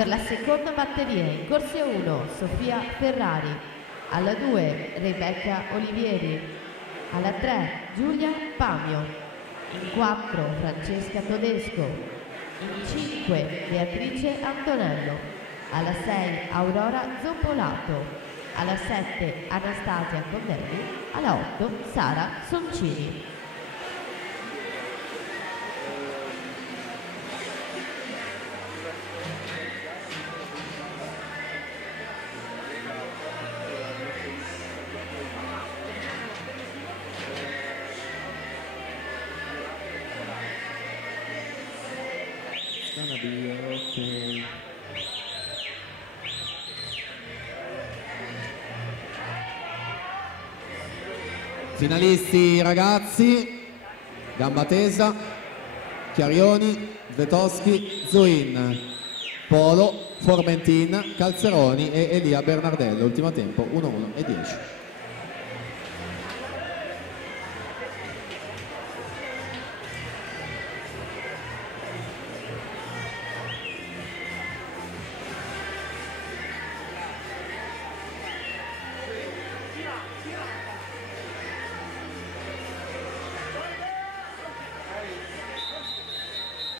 Per la seconda batteria in corsia 1 Sofia Ferrari, alla 2 Rebecca Olivieri, alla 3 Giulia Pamio, in 4 Francesca Todesco, in 5 Beatrice Antonello, alla 6 Aurora Zoppolato, alla 7 Anastasia Condelli, alla 8 Sara Soncini. Okay. Finalisti ragazzi: Gamba Tesa, Chiarioni, Vetoschi, Zuin, Polo, Formentin, Calzeroni e Elia Bernardello. Ultimo tempo 1:1:10.